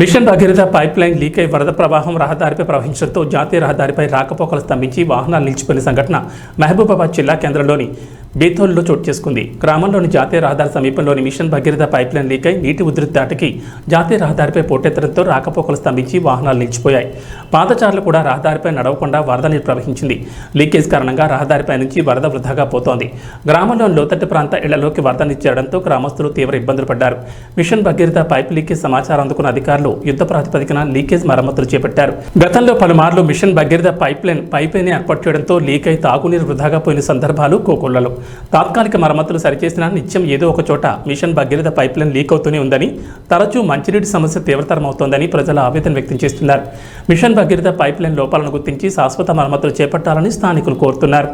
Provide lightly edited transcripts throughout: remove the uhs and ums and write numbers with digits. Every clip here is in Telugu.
Machine Bhagiratha pipeline leak అయి వరద ప్రవాహం రహదారిపై ప్రవహించడంతో జాతీయ రహదారిపై రాకపోకలు స్తంభించి వాహనాలు నిలిచిపోయిన సంఘటన మహబూబాబాద్ జిల్లా కేంద్రంలోని బేతోల్లో చోటు చేసుకుంది. గ్రామంలోని జాతీయ రహదారి సమీపంలోని mission Bhagiratha pipeline leak అయి నీటి ఉధృతి దాటికి జాతీయ రహదారిపై పోటెత్తడంతో రాకపోకలు స్తంభించి వాహనాలు నిలిచిపోయాయి. పాదచారులు కూడా రహదారిపై నడవకుండా వరద నీరు ప్రవహించింది. లీకేజ్ కారణంగా రహదారిపై నుంచి వరద వృధాగా పోతోంది. గ్రామంలోని లోతట్టు ప్రాంత ఇళ్లలోకి వరద నీరు చేరడంతో గ్రామస్తులు తీవ్ర ఇబ్బందులు పడ్డారు. మిషన్ భగీరథ పైప్ లీకేజ్ సమాచారం అందుకున్న అధికారులు యుద్ధ ప్రాతిపదికన లీకేజ్ మరమ్మతులు చేపట్టారు. గతంలో పలుమార్లు మిషన్ భగీరథ పైప్ లైన్ ఏర్పాటు చేయడంతో లీక్ అయి తాగునీరు వృధాగా పోయిన సందర్భాలు కోకొల్లలు. తాత్కాలిక మరమ్మతులు సరిచేసినా నిత్యం ఏదో ఒక చోట mission Bhagiratha pipeline leak అవుతూనే ఉందని, తరచూ మంచినీటి సమస్య తీవ్రతరమవుతోందని ప్రజలు ఆవేదన వ్యక్తం చేస్తున్నారు. మిషన్ భగీరథ పైప్ లైన్ లోపాలను గుర్తించి శాశ్వత మరమ్మతులు చేపట్టాలని స్థానికులు కోరుతున్నారు.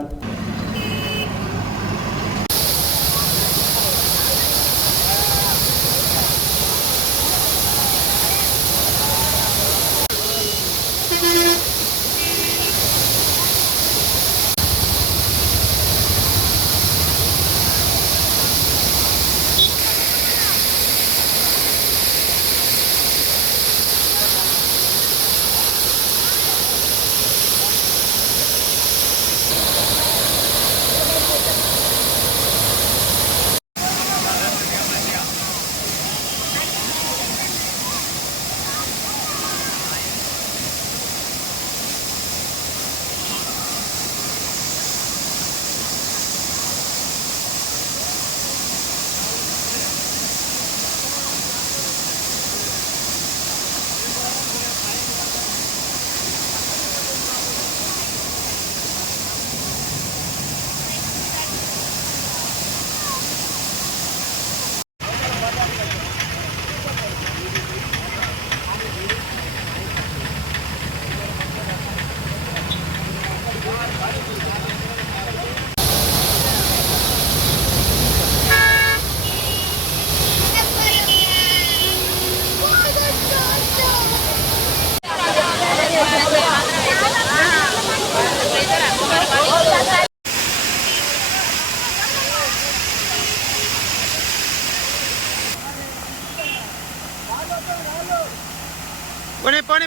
Pone.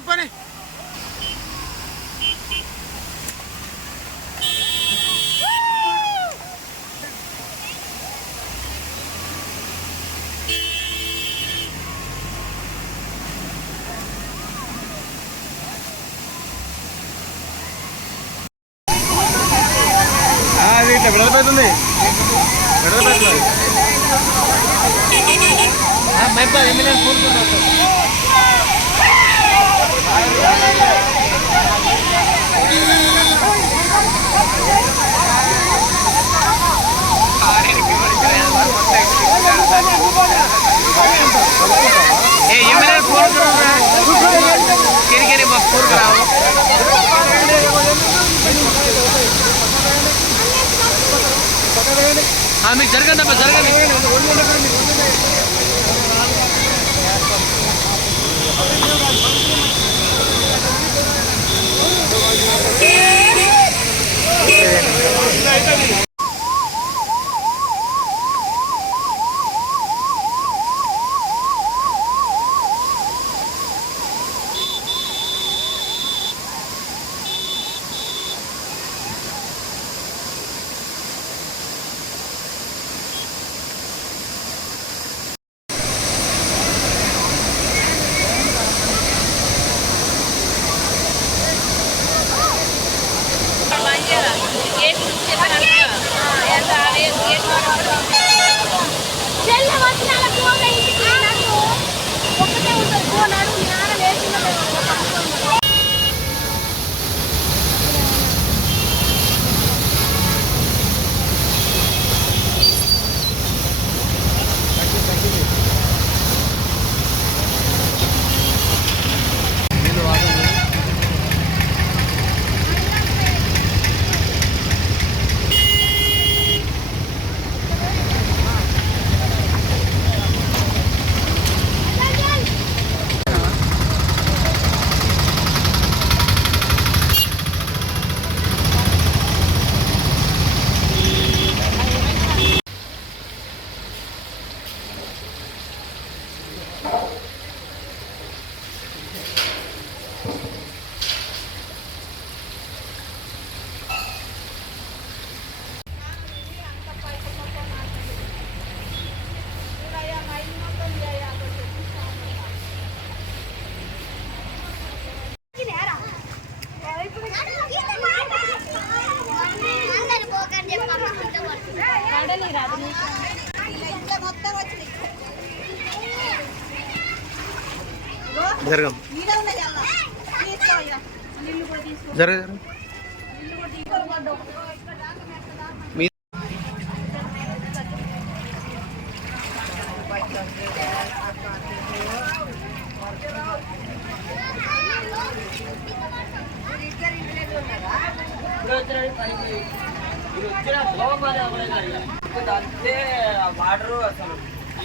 Berapa itu nih? Berapa itu? Main pak, ini kan full tuh. Ini kan full tuh. Kiri bak full keraw. మీరు జరగండి అబ్బా జరగండి. జరగం జరగ అంతే వాటర్ అసలు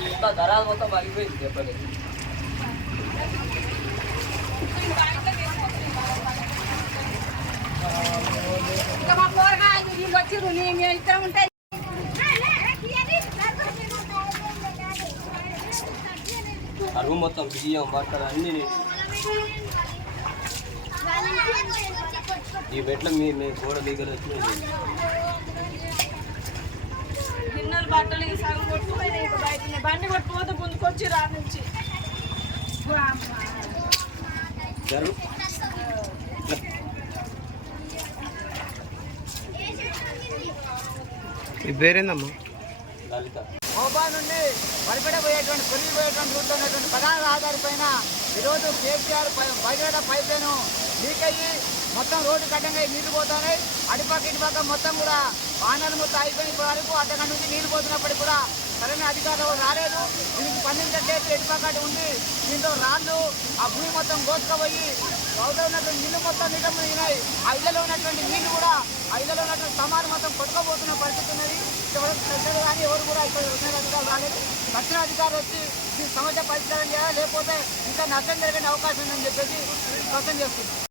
మొత్తం ధర మొత్తం మరిగిపోయింది చెప్పలేదు. ఇంకా మా కూరగాయలు వీళ్ళు వచ్చిర్రు మేము ఇద్దరం ఉంటాయి. అరువు మొత్తం బియ్యం బట్టలు అన్ని ఈ బెట్ల మీ గోడ దగ్గర వచ్చి గిన్నెలు బట్టలు ఈ సగం కొట్టుకుపోయినాయి. బయట బండి కొట్టుకుపోతే ముందుకొచ్చి రా నుంచి ఈ పేరేందమ్మా? లలిత. మోబా నుండి వరిపేట పోయేటువంటి పొరిగి పోయేటువంటి రూట్లో ఉన్నటువంటి ప్రధాన రహదారి పైన ఈరోజు కేసీఆర్ బయట పైప్ లైన్ లీక్ అయ్యి మొత్తం రోడ్డు కట్టంగా నీళ్లు పోతున్నాయి. అటుపక్క ఇటుపక్క మొత్తం కూడా వాహనాలు మొత్తం అయిపోయిన ఇప్పటి వరకు అక్కడ నుంచి నీళ్లు పోతున్నప్పటికీ కూడా సరైన అధికారులు రాలేదు. దీనికి స్పందించట్టే ఇటుపక్క అటు ఉంది. దీంతో రాళ్ళు ఆ భూమి మొత్తం గోసుకపోయి అవతల ఉన్నటువంటి నీళ్లు మొత్తం నిజమైనాయి. ఆ ఇళ్లలో ఉన్నటువంటి నీళ్లు కూడా ఆ ఇళ్లలో ఉన్నటువంటి సమానం మొత్తం కొట్టుకోబోతున్న పరిస్థితి ఉన్నది. ఇంతవరకు ప్రజలు కానీ ఎవరు కూడా ఇక్కడ వచ్చిన అధికారులు రాలేదు. వచ్చిన అధికారులు వచ్చి ఈ సమస్య పరిష్కారం చేయాలి, లేకపోతే ఇంకా నష్టం జరిగే అవకాశం ఉందని చెప్పేసి స్పష్టం చేస్తుంది.